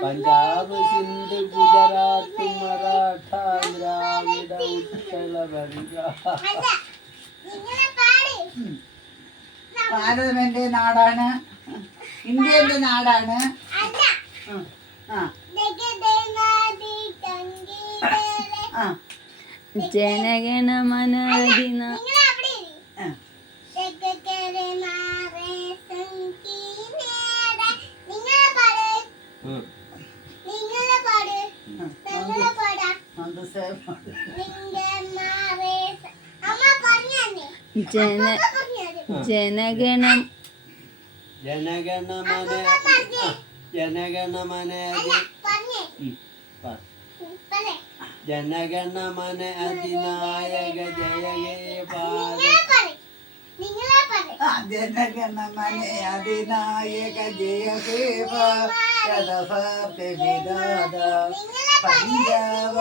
പഞ്ചാബ് സിന്ധ് ഗുജറാത്ത് മറാഠ ദ്രാവിഡ ഉത്കള ബംഗ. ഭാരതം എന്റെ നാടാണ്, ഇന്ത്യ എന്റെ നാടാണ്. ജനഗണമന ജനഗണം ജനഗണമന ജനഗണമന ജനഗണമന അധിനായക ജയ ഹേ ഭാരത്. ജനഗണമന അധിനായക ജയ ഹേ ഭാരത. പഞ്ചാബ